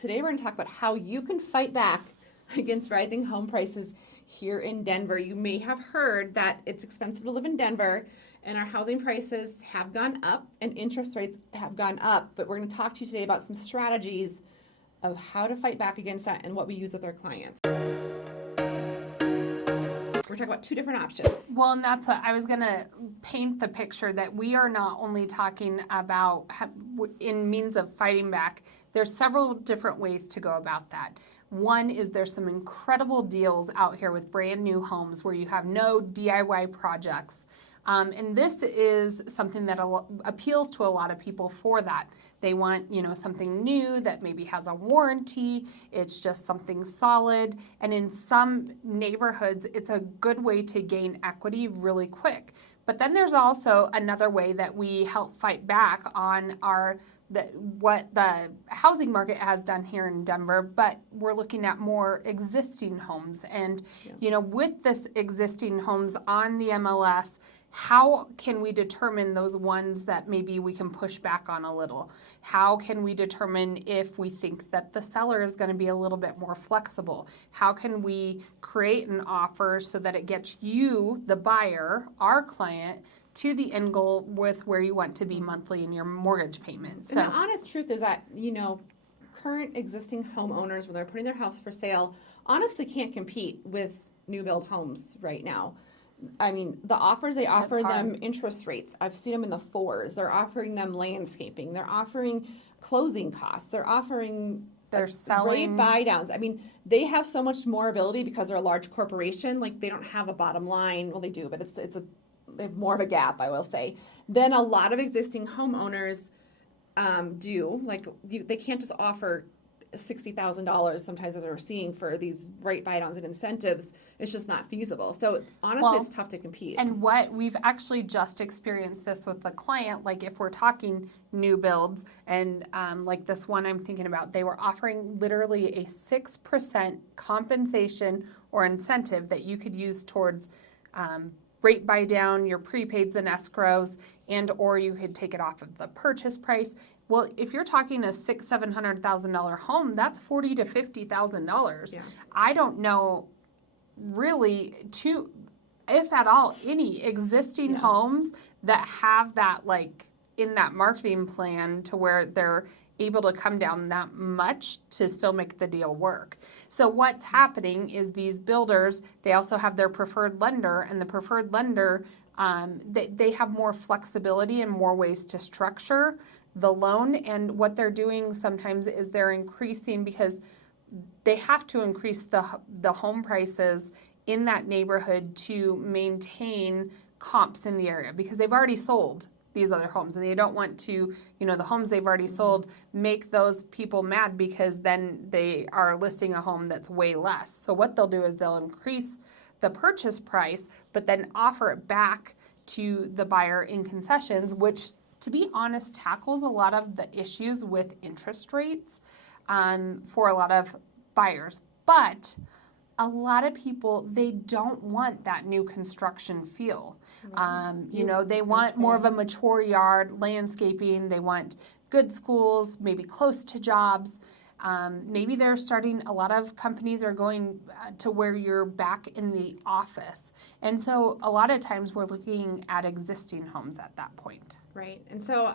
today we're going to talk about how you can fight back against rising home prices here in Denver. You may have heard that it's expensive to live in Denver, and our housing prices have gone up and interest rates have gone up, but we're going to talk to you today about some strategies of how to fight back against that and what we use with our clients. We're talking about two different options. Well, and that's what I was going to paint the picture, that we are not only talking about in means of fighting back. There's several different ways to go about that. One is there's some incredible deals out here with brand new homes where you have no DIY projects. And this is something that appeals to a lot of people for that. They want, something new that maybe has a warranty. It's just something solid. And in some neighborhoods, it's a good way to gain equity really quick. But then there's also another way that we help fight back on what the housing market has done here in Denver, but we're looking at more existing homes. And, with this existing homes on the MLS, how can we determine those ones that maybe we can push back on a little? How can we determine if we think that the seller is going to be a little bit more flexible? How can we create an offer so that it gets you, the buyer, our client, to the end goal with where you want to be monthly in your mortgage payments? So, and the honest truth is that, current existing homeowners, when they're putting their house for sale, honestly can't compete with new build homes right now. I mean, the offers they offer them, interest rates, I've seen them in the 4s. They're offering them landscaping. They're offering closing costs. They're selling rate buy downs. I mean, they have so much more ability because they're a large corporation. Like, they don't have a bottom line. Well, they do, but they have more of a gap, I will say, than a lot of existing homeowners do. Like, they can't just offer $60,000 sometimes, as we're seeing, for these rate buy downs and incentives. It's just not feasible. So honestly, it's tough to compete. And what we've actually just experienced this with the client, like if we're talking new builds, and like this one I'm thinking about, they were offering literally a 6% compensation or incentive that you could use towards rate buy down, your prepaids and escrows, and or you could take it off of the purchase price. Well, if you're talking a $600,000-$700,000 home, that's $40,000 to $50,000. Yeah. I don't know really if at all, any existing homes that have that, like, in that marketing plan to where they're able to come down that much to still make the deal work. So what's happening is these builders, they also have their preferred lender, and the preferred lender, they have more flexibility and more ways to structure the loan. And what they're doing sometimes is they're increasing, because they have to increase the home prices in that neighborhood to maintain comps in the area, because they've already sold these other homes, and they don't want to, the homes they've already sold, make those people mad, because then they are listing a home that's way less. So what they'll do is they'll increase the purchase price, but then offer it back to the buyer in concessions, which, to be honest, tackles a lot of the issues with interest rates for a lot of buyers. But a lot of people, they don't want that new construction feel. They want more of a mature yard, landscaping. They want good schools, maybe close to jobs. Maybe they're starting, a lot of companies are going to where you're back in the office. And so a lot of times we're looking at existing homes at that point. Right. And so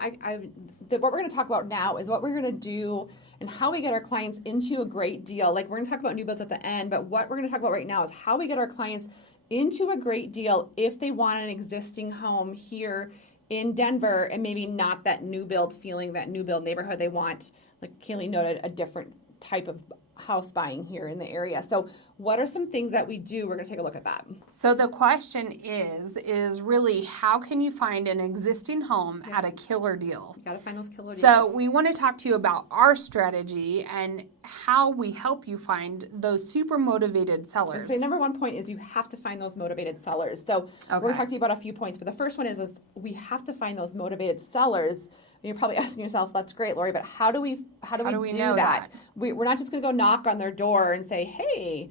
what we're going to talk about now is what we're going to do and how we get our clients into a great deal. Like, we're going to talk about new builds at the end, but what we're going to talk about right now is how we get our clients into a great deal if they want an existing home here in Denver, and maybe not that new build feeling, that new build neighborhood. They want, like Kalene noted, a different type of house buying here in the area. So what are some things that we do? We're going to take a look at that. So the question is really, how can you find an existing home at a killer deal? You got to find those killer deals. So we want to talk to you about our strategy and how we help you find those super motivated sellers. So number one point is you have to find those motivated sellers. So we're going to talk to you about a few points, but the first one is we have to find those motivated sellers. And you're probably asking yourself, that's great, Laurie, but how do we do that? We're not just going to go knock on their door and say, hey,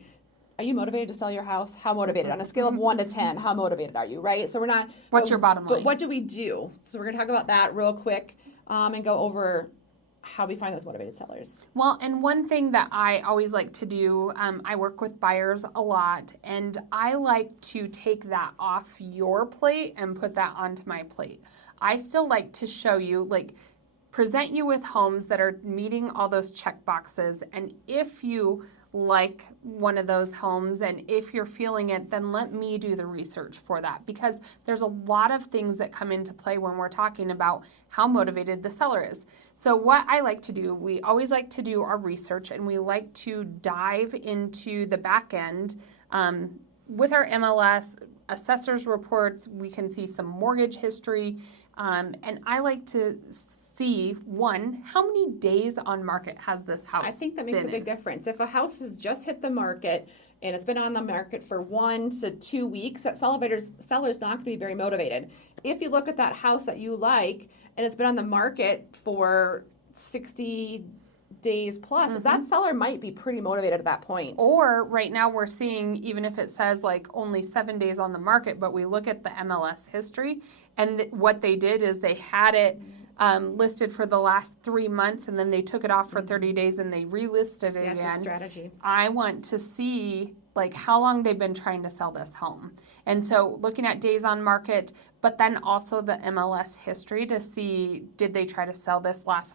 are you motivated to sell your house? How motivated? On a scale of 1 to 10, how motivated are you, right? So we're not... What's your bottom line? But what do we do? So we're going to talk about that real quick and go over how we find those motivated sellers. Well, and one thing that I always like to do, I work with buyers a lot, and I like to take that off your plate and put that onto my plate. I still like to show you, like, present you with homes that are meeting all those check boxes, and if you like one of those homes and if you're feeling it, then let me do the research for that, because there's a lot of things that come into play when we're talking about how motivated the seller is. So what I like to do, we always like to do our research, and we like to dive into the back end with our MLS, assessor's reports. We can see some mortgage history, and I like to see, one, how many days on market has this house I think that makes a big difference. If a house has just hit the market and it's been on the market for 1 to 2 weeks, that seller's not going to be very motivated. If you look at that house that you like and it's been on the market for 60 days plus, that seller might be pretty motivated at that point. Or right now we're seeing, even if it says like only 7 days on the market, but we look at the MLS history, and what they did is they had it listed for the last 3 months, and then they took it off for 30 days and they relisted it again. That's a strategy. I want to see like how long they've been trying to sell this home. And so looking at days on market, but then also the MLS history to see, did they try to sell this last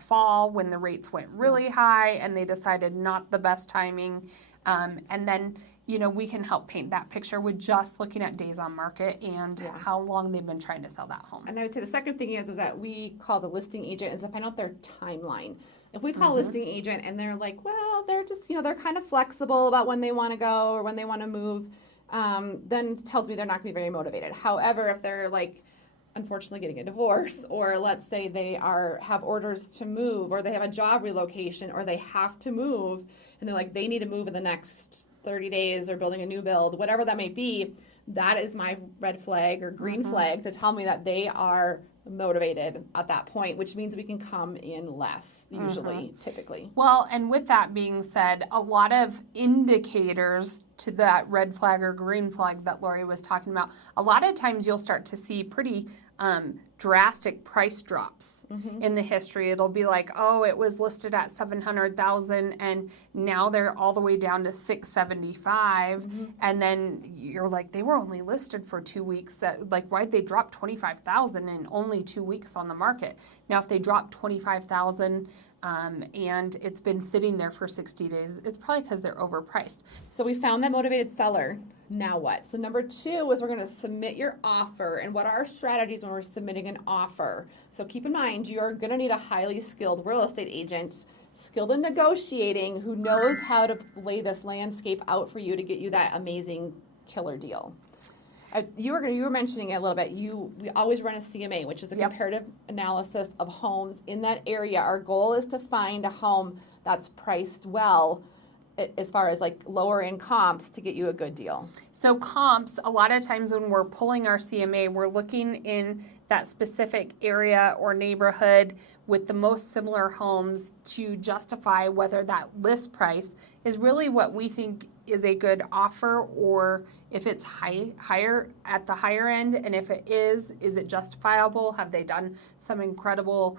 fall when the rates went really high and they decided not the best timing. And then, you know, we can help paint that picture with just looking at days on market and how long they've been trying to sell that home. And I would say the second thing is that we call the listing agent is to find out their timeline. If we call a listing agent and they're like, well, they're just, you know, they're kind of flexible about when they want to go or when they want to move, then it tells me they're not going to be very motivated. However, if they're like, unfortunately getting a divorce, or let's say they have orders to move, or they have a job relocation, or they have to move, and they're like, they need to move in the next 30 days, or building a new build, whatever that may be, that is my red flag or green flag to tell me that they are motivated at that point, which means we can come in less, usually, typically. Well, and with that being said, a lot of indicators to that red flag or green flag that Laurie was talking about, a lot of times you'll start to see pretty drastic price drops in the history. It'll be like, oh, it was listed at $700,000 and now they're all the way down to $675,000, and then you're like, they were only listed for 2 weeks. Like, why'd they drop $25,000 in only 2 weeks on the market? Now, if they drop $25,000 and it's been sitting there for 60 days, it's probably because they're overpriced. So we found that motivated seller. Now what? So number 2 is we're going to submit your offer. And what are our strategies when we're submitting an offer? So keep in mind, you're going to need a highly skilled real estate agent, skilled in negotiating, who knows how to lay this landscape out for you to get you that amazing killer deal. You were mentioning it a little bit. We always run a CMA, which is a comparative analysis of homes in that area. Our goal is to find a home that's priced well, as far as like lower in comps, to get you a good deal. So comps, a lot of times when we're pulling our CMA, we're looking in that specific area or neighborhood with the most similar homes to justify whether that list price is really what we think is a good offer, or if it's higher at the higher end, and if it is it justifiable? Have they done some incredible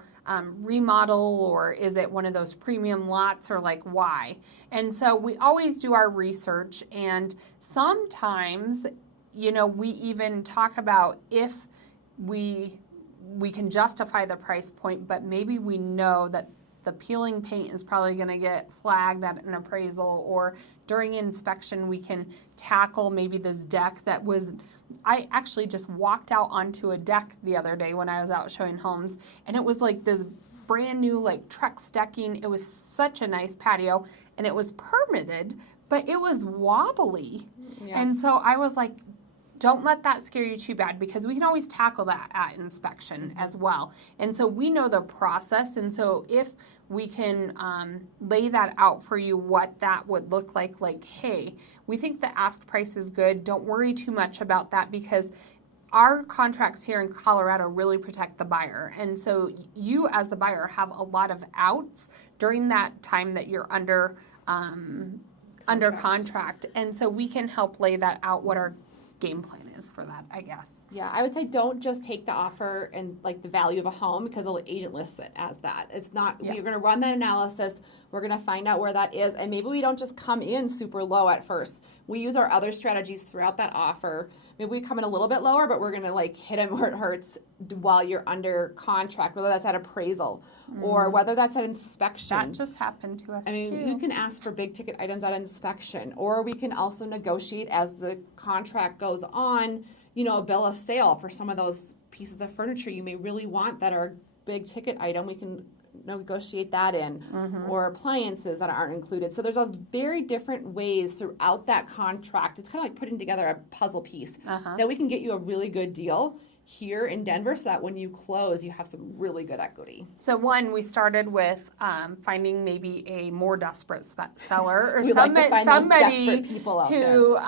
remodel, or is it one of those premium lots, or like why? And so we always do our research, and sometimes, you know, we even talk about if we can justify the price point, but maybe we know that the peeling paint is probably going to get flagged at an appraisal, or during inspection we can tackle maybe this deck that was, I actually just walked out onto a deck the other day when I was out showing homes, and it was like this brand new like Trex decking. It was such a nice patio, and it was permitted, but it was wobbly. And so I was like, don't let that scare you too bad, because we can always tackle that at inspection as well. And so we know the process, and so if we can lay that out for you, what that would look like, hey, we think the ask price is good. Don't worry too much about that, because our contracts here in Colorado really protect the buyer. And so you as the buyer have a lot of outs during that time that you're under contract. And so we can help lay that out, what our game plan is for that, I guess. Yeah, I would say don't just take the offer and like the value of a home because the agent lists it as that. It's not, Yeah. we're going to run that analysis. We're going to find out where that is. And maybe we don't just come in super low at first. We use our other strategies throughout that offer. Maybe we come in a little bit lower, but we're going to like hit them where it hurts while you're under contract, whether that's at appraisal or whether that's at inspection. That just happened to us I mean, too. you can ask for big ticket items at inspection, or we can also negotiate as the contract goes on, you know, a bill of sale for some of those pieces of furniture you may really want that are big ticket item. We can negotiate that in, or appliances that aren't included. So there's a very different ways throughout that contract. It's kind of like putting together a puzzle piece that we can get you a really good deal here in Denver so that when you close, you have some really good equity. So one, we started with finding maybe a more desperate seller or We like to find those somebody desperate people out who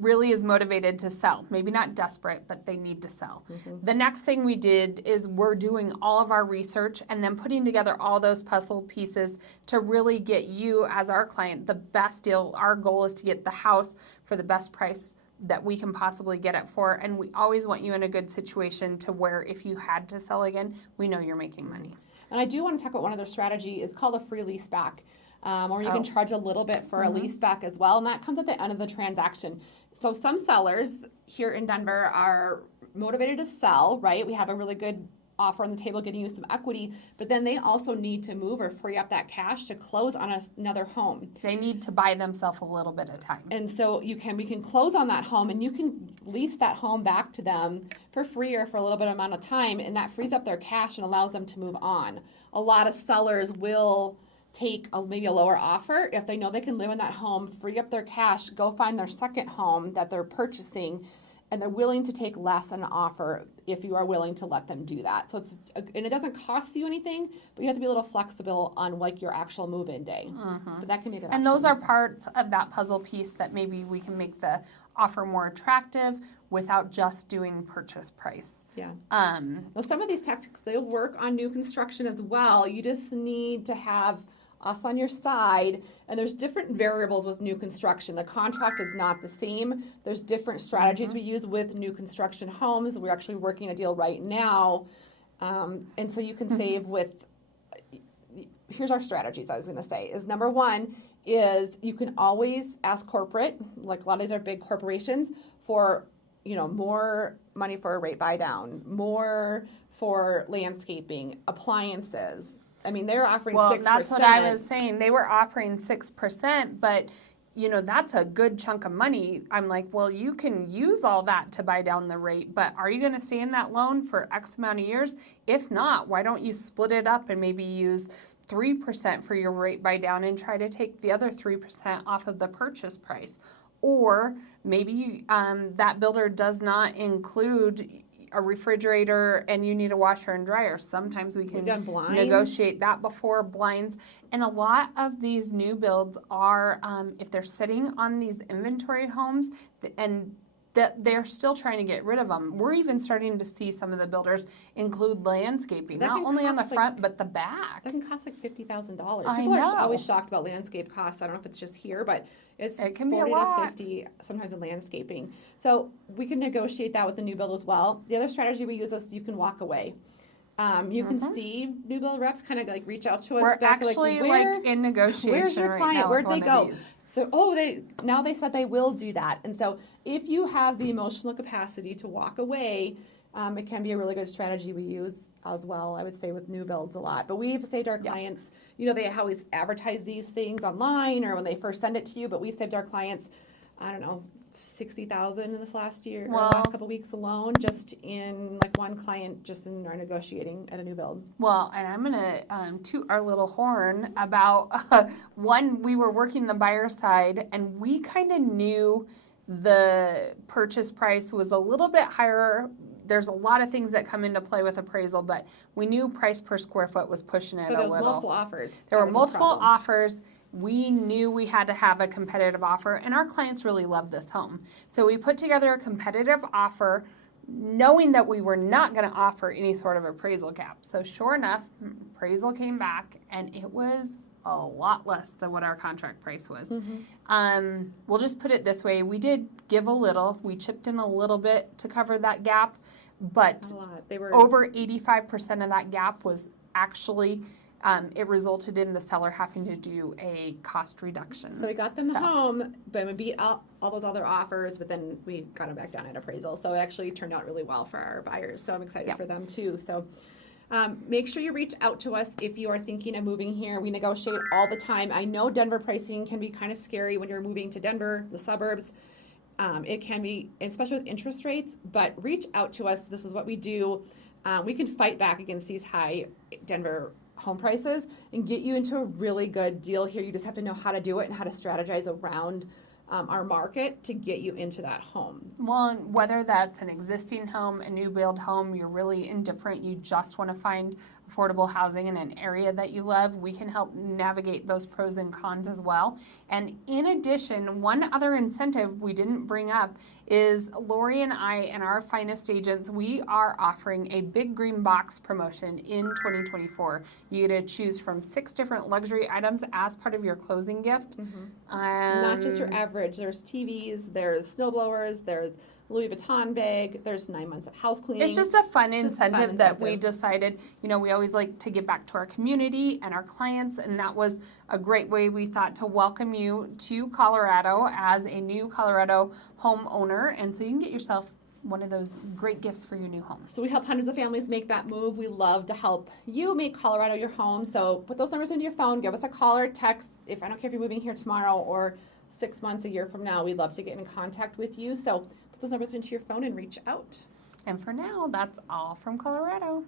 really is motivated to sell. Maybe not desperate, but they need to sell. The next thing we did is we're doing all of our research and then putting together all those puzzle pieces to really get you as our client the best deal. Our goal is to get the house for the best price that we can possibly get it for, and we always want you in a good situation to where if you had to sell again, we know you're making money. And I do want to talk about one other strategy. It's called a free lease back, or you can charge a little bit for a lease back as well, and that comes at the end of the transaction. So some sellers here in Denver are motivated to sell, right? We have a really good offer on the table getting you some equity, but then they also need to move or free up that cash to close on another home. They need to buy themselves a little bit of time. And so we can close on that home and you can lease that home back to them for free or for a little bit amount of time, and that frees up their cash and allows them to move on. A lot of sellers will take maybe a lower offer if they know they can live in that home, free up their cash, go find their second home that they're purchasing, and they're willing to take less on an offer if you are willing to let them do that. So and it doesn't cost you anything, but you have to be a little flexible on like your actual move-in day. But that can be a good And option. those are parts of that puzzle piece that maybe we can make the offer more attractive without just doing purchase price. Yeah. Well, some of these tactics, they'll work on new construction as well. You just need to have us on your side, and there's different variables with new construction. The contract is not the same. There's different strategies we use with new construction homes. We're actually working a deal right now, and so you can save with, here's our strategies I was going to say, is number one is you can always ask corporate, like a lot of these are big corporations, for more money for a rate buy down, more for landscaping, appliances. I mean, they're offering 6%. Well, that's what I was saying. They were offering 6%, but that's a good chunk of money. I'm like, well, you can use all that to buy down the rate, but are you going to stay in that loan for X amount of years? If not, why don't you split it up and maybe use 3% for your rate buy down and try to take the other 3% off of the purchase price? Or maybe that builder does not include a refrigerator and you need a washer and dryer. Sometimes we can negotiate that before blinds. And a lot of these new builds are, if they're sitting on these inventory homes and that they're still trying to get rid of them. We're even starting to see some of the builders include landscaping, not only on the front, but the back. That can cost like $50,000. I People know. are always shocked about landscape costs. I don't know if it's just here, but it can be a 40 lot. to 50 sometimes in landscaping. So we can negotiate that with the new build as well. The other strategy we use is you can walk away. You can see new build reps kind of like reach out to us. We're back, actually like in negotiation where's your right client? now Where'd with they one of go? these. So, they said they will do that. And so if you have the emotional capacity to walk away, it can be a really good strategy we use as well, I would say, with new builds a lot. But we've saved our clients, they always advertise these things online or when they first send it to you, but we've saved our clients, I don't know, $60,000 in this last year, or the last couple weeks alone, just in like one client, just in our negotiating at a new build. Well, and I'm going to toot our little horn about one, we were working the buyer side and we kind of knew the purchase price was a little bit higher. There's a lot of things that come into play with appraisal, but we knew price per square foot was pushing it a little. Multiple offers. There were multiple offers. We knew we had to have a competitive offer, and our clients really loved this home. So we put together a competitive offer, knowing that we were not going to offer any sort of appraisal cap. So sure enough, appraisal came back, and it was a lot less than what our contract price was. Mm-hmm. We'll just put it this way. We did give a little. We chipped in a little bit to cover that gap, but A lot. They were over 85% of that gap was actually, it resulted in the seller having to do a cost reduction. So we got them So- home, but we beat all those other offers, but then we got them back down at appraisal. So it actually turned out really well for our buyers. So I'm excited Yep. for them too. So make sure you reach out to us if you are thinking of moving here. We negotiate all the time. I know Denver pricing can be kind of scary when you're moving to Denver, the suburbs. It can be, especially with interest rates, but reach out to us. This is what we do. We can fight back against these high Denver home prices and get you into a really good deal here. You just have to know how to do it and how to strategize around our market to get you into that home. Well, and whether that's an existing home, a new build home, you're really indifferent, you just want to find affordable housing in an area that you love, we can help navigate those pros and cons as well. And in addition, one other incentive we didn't bring up is Laurie and I and our finest agents, we are offering a big green box promotion in 2024. You get to choose from 6 different luxury items as part of your closing gift. Not just your average. There's TVs, there's snowblowers, there's Louis Vuitton bag, there's 9 months of house cleaning. It's just a fun It's just a fun incentive that we incentive. decided, we always like to give back to our community and our clients, and that was a great way we thought to welcome you to Colorado as a new Colorado homeowner, and so you can get yourself one of those great gifts for your new home. So we help hundreds of families make that move. We love to help you make Colorado your home. So put those numbers into your phone, give us a call or text. I don't care if you're moving here tomorrow or 6 months, a year from now, we'd love to get in contact with you. So put those numbers into your phone and reach out. And for now, that's all from Colorado.